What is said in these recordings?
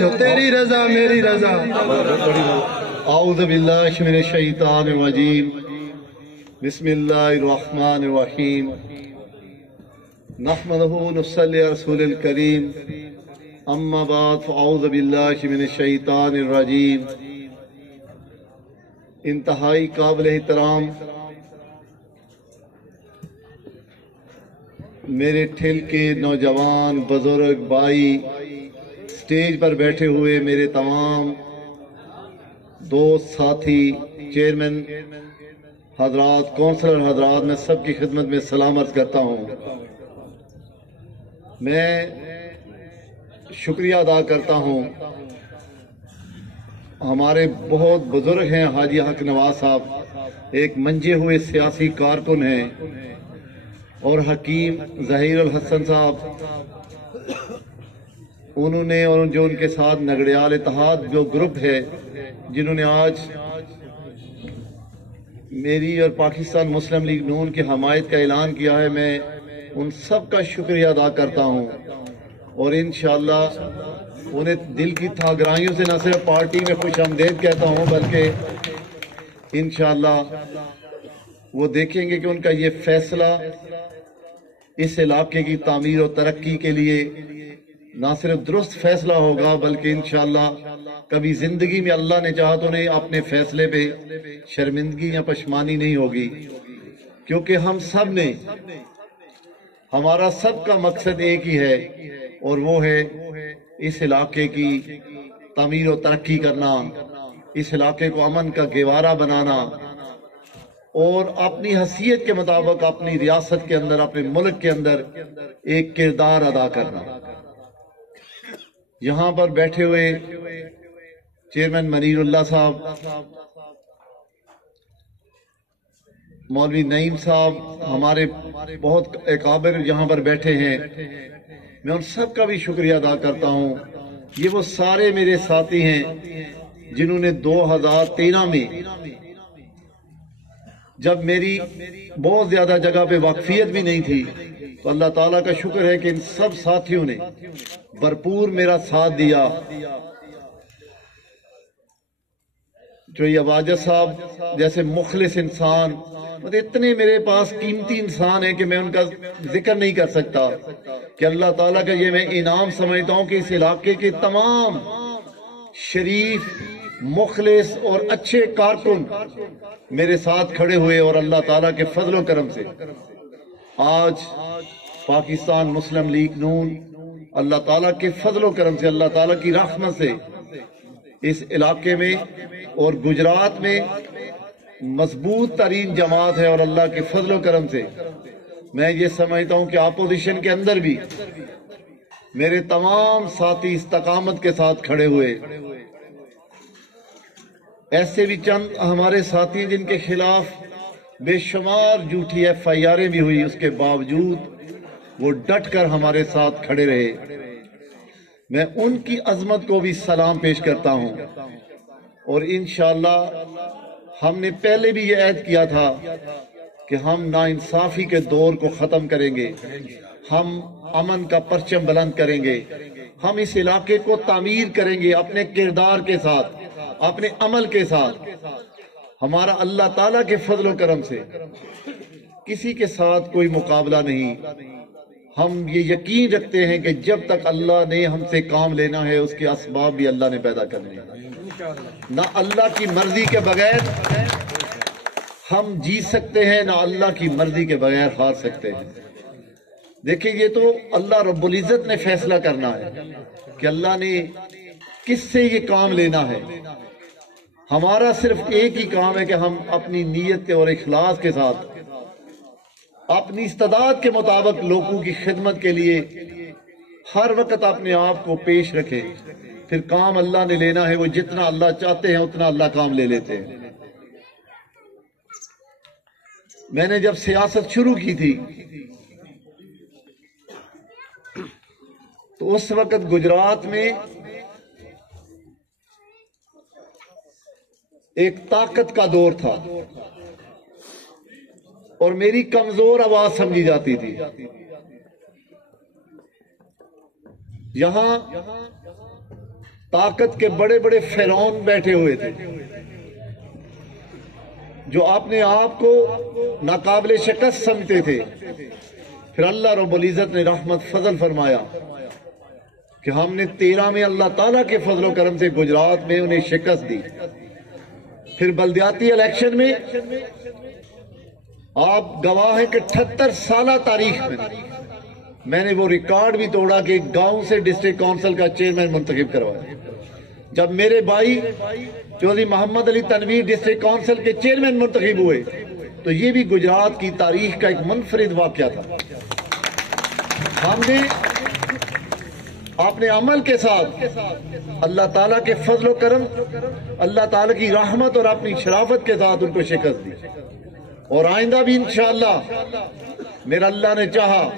تیری رضا میری رضا. اعوذ باللہ من الشیطان الرجیم. بسم اللہ الرحمن الرحیم. نحمدہ ونصلی علی رسول الکریم. اما بعد فاعوذ باللہ من الشیطان الرجیم. انتہائی قابل احترام میرے ٹھل کے نوجوان بزرگ بھائی، سٹیج پر بیٹھے ہوئے میرے تمام دوست ساتھی، چیئرمین حضرات، کونسلر حضرات، میں سب کی خدمت میں سلام عرض کرتا ہوں. میں شکریہ ادا کرتا ہوں. ہمارے بہت بزرگ ہیں حاجی حق نواز صاحب، ایک منجے ہوئے سیاسی کارکن ہیں، اور حکیم ظہیر الحسن صاحب، انہوں نے اور جو ان کے ساتھ نگڑیال اتحاد جو گروپ ہے، جنہوں نے آج میری اور پاکستان مسلم لیگ نون کی حمایت کا اعلان کیا ہے. میں ان سب کا شکریہ ادا کرتا ہوں، اور انشاءاللہ انہیں دل کی تھاگرائیوں سے نہ صرف پارٹی میں خوش آمدید کہتا ہوں، بلکہ انشاءاللہ وہ دیکھیں گے کہ ان کا یہ فیصلہ اس علاقے کی تعمیر و ترقی کے لیے نہ صرف درست فیصلہ ہوگا، بلکہ انشاءاللہ کبھی زندگی میں اللہ نے چاہا تو انہیں اپنے فیصلے پہ شرمندگی یا پشمانی نہیں ہوگی، کیونکہ ہم سب نے، ہمارا سب کا مقصد ایک ہی ہے، اور وہ ہے اس علاقے کی تعمیر و ترقی کرنا، اس علاقے کو امن کا گہوارہ بنانا، اور اپنی حیثیت کے مطابق اپنی ریاست کے اندر، اپنے ملک کے اندر ایک کردار ادا کرنا. یہاں پر بیٹھے ہوئے چیئرمین منیر اللہ صاحب، مولوی نعیم صاحب، ہمارے بہت اکابر یہاں پر بیٹھے ہیں، میں ان سب کا بھی شکریہ ادا کرتا ہوں. یہ وہ سارے میرے ساتھی ہیں جنہوں نے 2013 میں، جب میری بہت زیادہ جگہ پہ واقفیت بھی نہیں تھی، تو اللہ تعالیٰ کا شکر ہے کہ ان سب ساتھیوں نے بھرپور میرا ساتھ دیا. جو یہ واجد صاحب جیسے مخلص انسان، اتنے میرے پاس قیمتی انسان ہیں کہ میں ان کا ذکر نہیں کر سکتا، کہ اللہ تعالیٰ کا یہ میں انعام سمجھتا ہوں کہ اس علاقے کے تمام شریف، مخلص اور اچھے کارکن میرے ساتھ کھڑے ہوئے، اور اللہ تعالیٰ کے فضل و کرم سے آج پاکستان مسلم لیگ نون، اللہ تعالیٰ کے فضل و کرم سے، اللہ تعالیٰ کی رحمت سے اس علاقے میں اور گجرات میں مضبوط ترین جماعت ہے. اور اللہ کے فضل و کرم سے میں یہ سمجھتا ہوں کہ اپوزیشن کے اندر بھی میرے تمام ساتھی استقامت کے ساتھ کھڑے ہوئے. ایسے بھی چند ہمارے ساتھی جن کے خلاف بے شمار جھوٹی FIRیں بھی ہوئی، اس کے باوجود وہ ڈٹ کر ہمارے ساتھ کھڑے رہے. میں ان کی عظمت کو بھی سلام پیش کرتا ہوں، اور انشاءاللہ ہم نے پہلے بھی یہ عہد کیا تھا کہ ہم ناانصافی کے دور کو ختم کریں گے، ہم امن کا پرچم بلند کریں گے، ہم اس علاقے کو تعمیر کریں گے اپنے کردار کے ساتھ، اپنے عمل کے ساتھ. ہمارا اللہ تعالیٰ کے فضل و کرم سے کسی کے ساتھ کوئی مقابلہ نہیں. ہم یہ یقین رکھتے ہیں کہ جب تک اللہ نے ہم سے کام لینا ہے، اس کے اسباب بھی اللہ نے پیدا کرنے ہیں. نہ اللہ کی مرضی کے بغیر ہم جیت سکتے ہیں، نہ اللہ کی مرضی کے بغیر ہار سکتے ہیں. دیکھیں، یہ تو اللہ رب العزت نے فیصلہ کرنا ہے کہ اللہ نے کس سے یہ کام لینا ہے. ہمارا صرف ایک ہی کام ہے کہ ہم اپنی نیت اور اخلاص کے ساتھ اپنی استعداد کے مطابق لوگوں کی خدمت کے لیے ہر وقت اپنے آپ کو پیش رکھیں. پھر کام اللہ نے لینا ہے، وہ جتنا اللہ چاہتے ہیں اتنا اللہ کام لے لیتے ہیں. میں نے جب سیاست شروع کی تھی تو اس وقت گجرات میں ایک طاقت کا دور تھا اور میری کمزور آواز سمجھی جاتی تھی. یہاں طاقت کے بڑے بڑے فرعون بیٹھے ہوئے تھے جو اپنے آپ کو ناقابل شکست سمجھتے تھے. پھر اللہ رب العزت نے رحمت فضل فرمایا کہ ہم نے 13 میں اللہ تعالیٰ کے فضل و کرم سے گجرات میں انہیں شکست دی. پھر بلدیاتی الیکشن میں آپ گواہ ہیں کہ 78 سالہ تاریخ میں نے وہ ریکارڈ بھی توڑا کہ گاؤں سے ڈسٹرکٹ کونسل کا چیئرمین منتخب کروایا. جب میرے بھائی چودھری محمد علی تنویر ڈسٹرکٹ کونسل کے چیئرمین منتخب ہوئے تو یہ بھی گجرات کی تاریخ کا ایک منفرد واقعہ تھا. ہم نے اپنے عمل کے ساتھ اللہ تعالیٰ کے فضل و کرم، اللہ تعالیٰ کی رحمت اور اپنی شرافت کے ساتھ ان کو شکست دی. اور آئندہ بھی انشاءاللہ میرا اللہ نے چاہا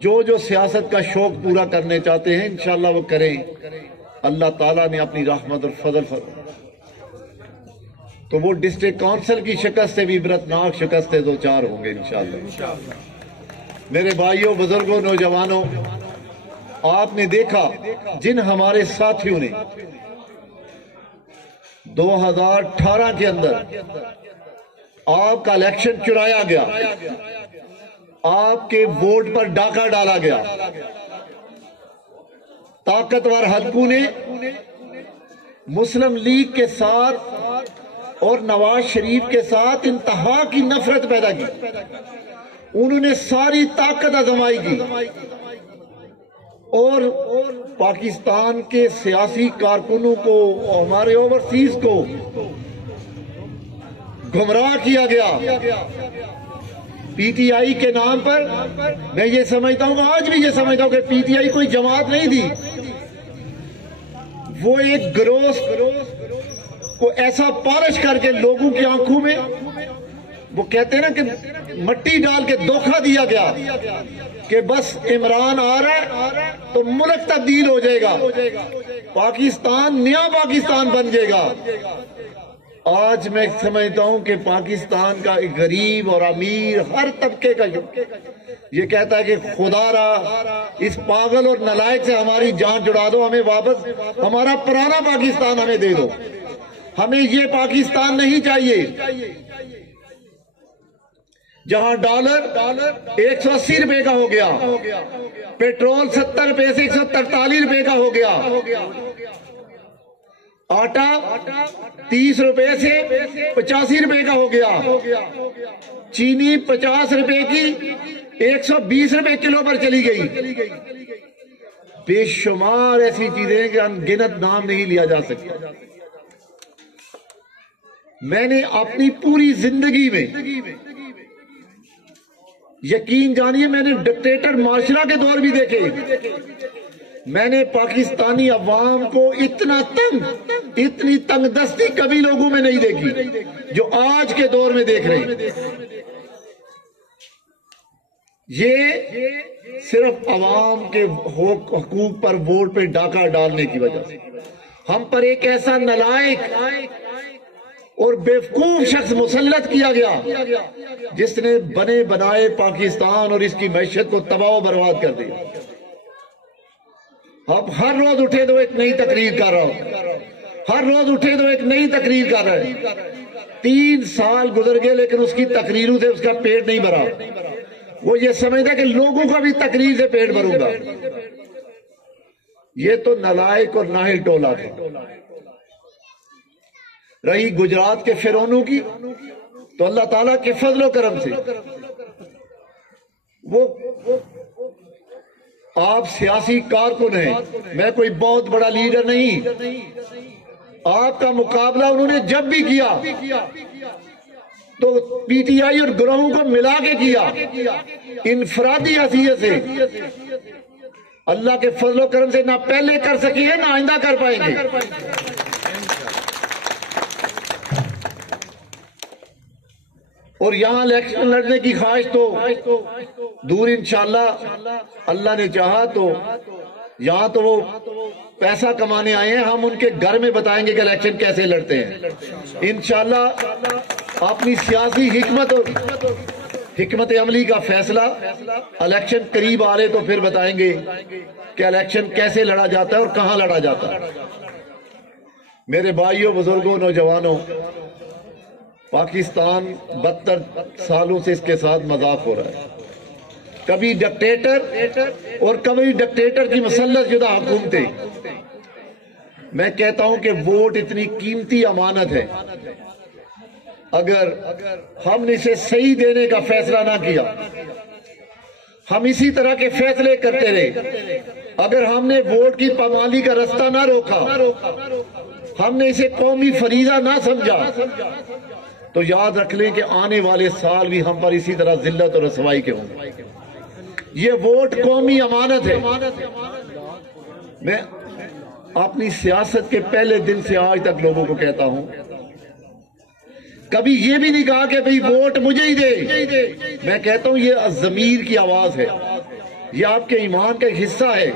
جو سیاست کا شوق پورا کرنے چاہتے ہیں انشاءاللہ وہ کریں. اللہ تعالیٰ نے اپنی رحمت اور فضل تو وہ ڈسٹرکٹ کونسل کی شکست سے بھی عبرتناک شکست دو چار ہوں گے انشاءاللہ. میرے بھائیوں، بزرگوں، نوجوانوں، آپ نے دیکھا جن ہمارے ساتھیوں نے 2018 کے اندر آپ کا الیکشن چرایا گیا، آپ کے ووٹ پر ڈاکہ ڈالا گیا، طاقتور حلقوں نے مسلم لیگ کے ساتھ اور نواز شریف کے ساتھ انتہا کی نفرت پیدا کی. انہوں نے ساری طاقت آزمائی کی اور پاکستان کے سیاسی کارکنوں کو، ہمارے اوورسیز کو گمراہ کیا گیا. پی ٹی آئی کے نام پر میں یہ سمجھتا ہوں، آج بھی یہ سمجھتا ہوں کہ پی ٹی آئی کوئی جماعت نہیں تھی، وہ ایک گروہ کو ایسا پالش کر کے لوگوں کی آنکھوں میں، وہ کہتے ہیں نا کہ مٹی ڈال کے دھوکہ دیا گیا کہ بس عمران آ رہا ہے تو ملک تبدیل ہو جائے گا، پاکستان نیا پاکستان بن جائے گا. آج میں سمجھتا ہوں کہ پاکستان کا ایک غریب اور امیر ہر طبقے کا یہ کہتا ہے کہ خدا را اس پاگل اور نالائق سے ہماری جان جڑا دو، ہمیں واپس ہمارا پرانا پاکستان ہمیں دے دو، ہمیں یہ پاکستان نہیں چاہیے جہاں ڈالر 180 روپے کا ہو گیا، پیٹرول 70 روپے سے 143 روپے کا ہو گیا، آٹا 30 روپے سے 85 روپے کا ہو گیا، چینی 50 روپے کی 120 روپے کلو پر چلی گئی. بے شمار ایسی چیزیں کہ ان گنت نام نہیں لیا جا سکتا. میں نے اپنی پوری زندگی میں، یقین جانیے، میں نے ڈکٹیٹر معاشرہ کے دور بھی دیکھے، میں نے پاکستانی عوام کو اتنی تنگ دستی کبھی لوگوں میں نہیں دیکھی جو آج کے دور میں دیکھ رہے ہیں. یہ صرف عوام کے حقوق پر ووٹ پہ ڈاکہ ڈالنے کی وجہ سے ہم پر ایک ایسا نالائق اور بیوقوف شخص مسلط کیا گیا جس نے بنے بنائے پاکستان اور اس کی معیشت کو تباہ و برباد کر دیا. اب ہر روز اٹھے تو ایک نئی تقریر کر رہا ہوں، ہر روز اٹھے تو ایک نئی تقریر کر رہا ہے. 3 سال گزر گئے لیکن اس کی تقریروں سے اس کا پیٹ نہیں بھرا. وہ یہ سمجھتا ہے کہ لوگوں کا بھی تقریر سے پیٹ بھروں گا. یہ تو نالائق اور ناہل ٹولہ تھا. رہی گجرات کے فرعونوں کی تو اللہ تعالیٰ کے فضل و کرم سے وہ آپ سیاسی کارکن ہیں، میں کوئی بہت بڑا لیڈر نہیں. آپ کا مقابلہ انہوں نے جب بھی کیا تو پی ٹی آئی اور گروہوں کو ملا کے کیا، انفرادی حیثیت سے. اللہ کے فضل و کرم سے نہ پہلے کر سکے ہیں نہ آئندہ کر پائیں گے. اور یہاں الیکشن لڑنے کی خواہش تو دور، انشاءاللہ اللہ نے چاہا تو یہاں تو وہ پیسہ کمانے آئے ہیں، ہم ان کے گھر میں بتائیں گے کہ الیکشن کیسے لڑتے ہیں. انشاءاللہ اپنی سیاسی حکمت عملی کا فیصلہ الیکشن قریب آ رہے تو پھر بتائیں گے کہ الیکشن کیسے لڑا جاتا ہے اور کہاں لڑا جاتا ہے۔ میرے بھائیوں، بزرگوں، نوجوانوں، پاکستان 72 سالوں سے اس کے ساتھ مذاق ہو رہا ہے، کبھی ڈکٹیٹر اور کبھی ڈکٹیٹر کی مسلط شدہ حکومتیں۔ میں کہتا ہوں کہ ووٹ اتنی قیمتی امانت ہے، اگر ہم نے اسے صحیح دینے کا فیصلہ نہ کیا، ہم اسی طرح کے فیصلے کرتے رہے، اگر ہم نے ووٹ کی پامالی کا رستہ نہ روکا، ہم نے اسے قومی فریضہ نہ سمجھا، تو یاد رکھ لیں کہ آنے والے سال بھی ہم پر اسی طرح ذلت اور رسوائی کے ہوں گے۔ یہ ووٹ قومی امانت ہے۔ میں اپنی سیاست کے پہلے دن سے آج تک لوگوں کو کہتا ہوں، کبھی یہ بھی نہیں کہا کہ بھئی ووٹ مجھے ہی دے۔ میں کہتا ہوں یہ ضمیر کی آواز ہے، یہ آپ کے ایمان کا ایک حصہ ہے۔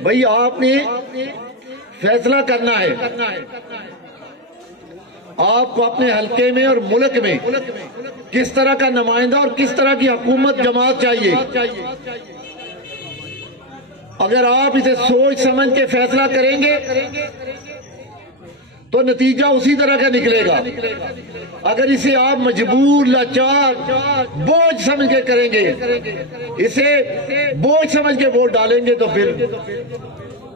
بھئی آپ نے فیصلہ کرنا ہے، آپ کو اپنے حلقے میں اور ملک میں کس طرح کا نمائندہ اور کس طرح کی حکومت جماعت چاہیے۔ اگر آپ اسے سوچ سمجھ کے فیصلہ کریں گے تو نتیجہ اسی طرح کا نکلے گا۔ اگر اسے آپ مجبور، لاچار، بوجھ سمجھ کے کریں گے، اسے بوجھ سمجھ کے ووٹ ڈالیں گے، تو پھر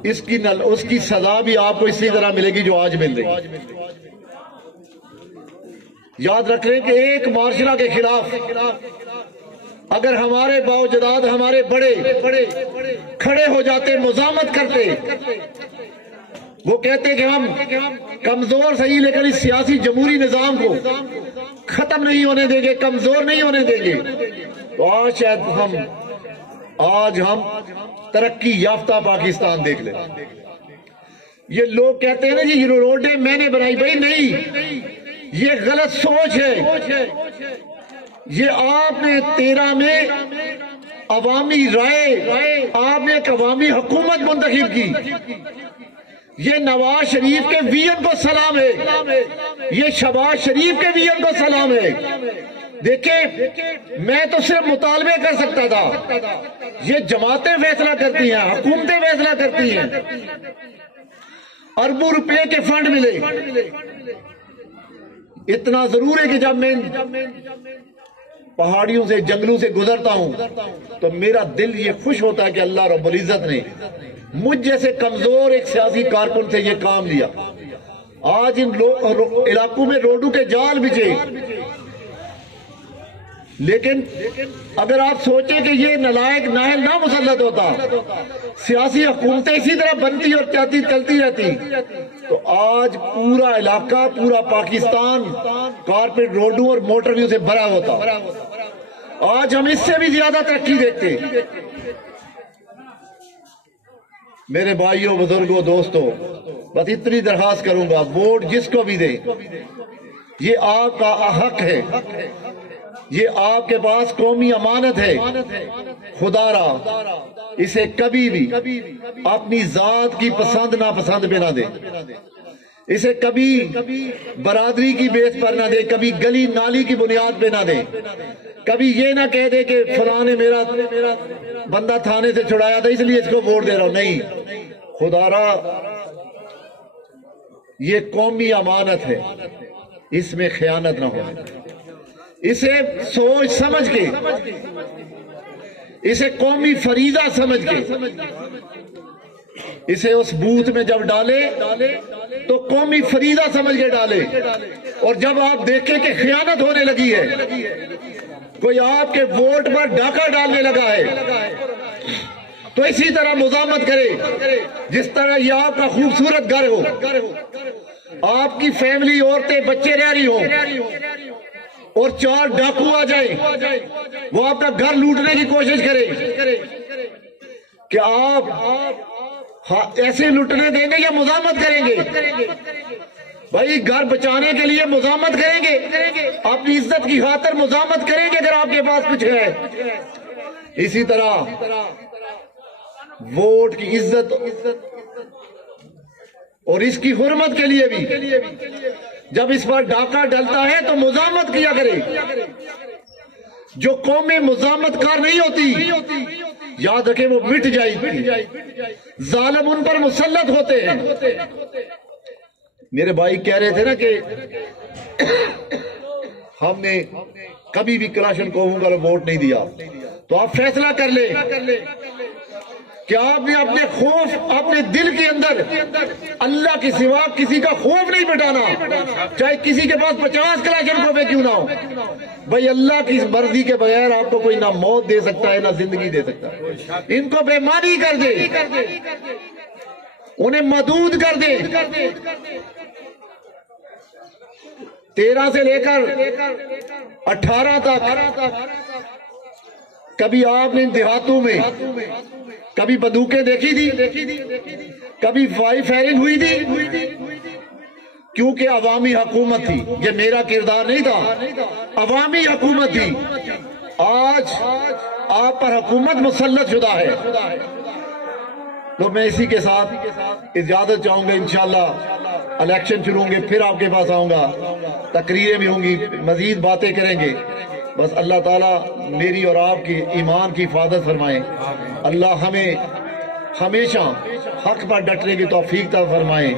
اس کی سزا بھی آپ کو اسی طرح ملے گی جو آج مل رہی ہے۔ یاد رکھ لیں کہ ایک معاشرہ کے خلاف اگر ہمارے باوجداد ہمارے بڑے کھڑے ہو جاتے، مزاحمت کرتے، وہ کہتے کہ ہم کمزور صحیح لیکن اس سیاسی جمہوری نظام کو ختم نہیں ہونے دیں گے، کمزور نہیں ہونے دیں گے، تو آج شاید ہم ترقی یافتہ پاکستان دیکھ لیں۔ یہ لوگ کہتے ہیں نا جی یہ روڈیں میں نے بنائی، بھائی نہیں، یہ غلط سوچ ہے۔ یہ آپ نے 13 میں عوامی رائے، آپ نے ایک عوامی حکومت منتخب کی۔ یہ نواز شریف کے ویژن کو سلام ہے، یہ شہباز شریف کے ویژن کو سلام ہے۔ دیکھیں میں تو صرف مطالبے کر سکتا تھا، یہ جماعتیں فیصلہ کرتی ہیں، حکومتیں فیصلہ کرتی ہیں۔ اربوں روپے کے فنڈ ملے، اتنا ضرور ہے کہ جب میں پہاڑیوں سے، جنگلوں سے گزرتا ہوں تو میرا دل یہ خوش ہوتا ہے کہ اللہ رب العزت نے مجھ جیسے کمزور ایک سیاسی کارکن سے یہ کام لیا۔ آج ان علاقوں میں روڈوں کے جال بچھے، لیکن اگر آپ سوچیں کہ یہ نالائق نااہل نہ مسلط ہوتا، سیاسی حکومتیں اسی طرح بنتی اور چلتی رہتی، تو آج پورا علاقہ، پورا پاکستان کارپیٹ روڈوں اور موٹر ویو سے بھرا ہوتا۔ آج ہم اس سے بھی زیادہ ترقی دیکھتے۔ میرے بھائیوں، بزرگوں، دوستوں، بس اتنی درخواست کروں گا، ووٹ جس کو بھی دیں، یہ آپ کا حق ہے، یہ آپ کے پاس قومی امانت ہے۔ خدا را اسے کبھی بھی اپنی ذات کی پسند ناپسند پہ نہ دے، اسے کبھی برادری کی بیس پر نہ دے، کبھی گلی نالی کی بنیاد پہ نہ دے، کبھی یہ نہ کہہ دے کہ فلاں نے میرا بندہ تھانے سے چھڑایا تھا اس لیے اس کو ووٹ دے رہا ہوں۔ نہیں، خدا را یہ قومی امانت ہے، اس میں خیانت نہ ہو، اسے سوچ سمجھ کے، اسے قومی فریضہ سمجھ کے، اسے اس بوتھ میں جب ڈالے تو قومی فریضہ سمجھ کے ڈالے، اور جب آپ دیکھیں کہ خیانت ہونے لگی ہے، کوئی آپ کے ووٹ پر ڈاکہ ڈالنے لگا ہے، تو اسی طرح مزاحمت کرے جس طرح یہ آپ کا خوبصورت گھر ہو، آپ کی فیملی، عورتیں، بچے رہ رہی ہوں، اور 4 ڈاکو آ جائیں، وہ آپ کا گھر لوٹنے کی کوشش کرے، کہ آپ ایسے لوٹنے دیں گے یا مزاحمت کریں گے؟ بھائی گھر بچانے کے لیے مزاحمت کریں گے، اپنی عزت کی خاطر مزاحمت کریں گے اگر آپ کے پاس کچھ ہے۔ اسی طرح ووٹ کی عزت اور اس کی حرمت کے لیے بھی جب اس پر ڈاکہ ڈلتا ہے تو مزاحمت کیا کرے، جو قومیں مزاحمت کار نہیں ہوتی یاد رکھیں وہ مٹ جائے گی، ظالم ان پر مسلط ہوتے ہیں۔ میرے بھائی کہہ رہے تھے نا کہ ہم نے کبھی بھی کلاشن کو ووٹ نہیں دیا، تو آپ فیصلہ کر لیں کہ آپ نے اپنے خوف اپنے دل کے اندر اللہ کے سوا کسی کا خوف نہیں بٹانا، چاہے کسی کے پاس 50 کلاشن کو کیوں نہ ہو۔ بھائی اللہ کی مرضی کے بغیر آپ کو کوئی نہ موت دے سکتا ہے نہ زندگی دے سکتا ہے۔ ان کو بےمانی کر دے، انہیں محدود کر دے۔ 13 سے لے کر 18 تک کبھی آپ نے دیہاتوں میں کبھی بندوقیں دیکھی تھی، کبھی فائرنگ ہوئی تھی؟ کیونکہ عوامی حکومت تھی، یہ میرا کردار نہیں تھا، عوامی حکومت تھی۔ آج آپ پر حکومت مسلط شدہ ہے، تو میں اسی کے ساتھ اجازت چاہوں گا۔ انشاءاللہ الیکشن شروع ہوں گے، پھر آپ کے پاس آؤں گا، تقریریں بھی ہوں گی، مزید باتیں کریں گے۔ بس اللہ تعالیٰ میری اور آپ کی ایمان کی حفاظت فرمائے، اللہ ہمیں ہمیشہ حق پر ڈٹنے کی توفیق عطا فرمائے،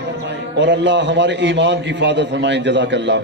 اور اللہ ہمارے ایمان کی حفاظت فرمائے۔ جزاک اللہ۔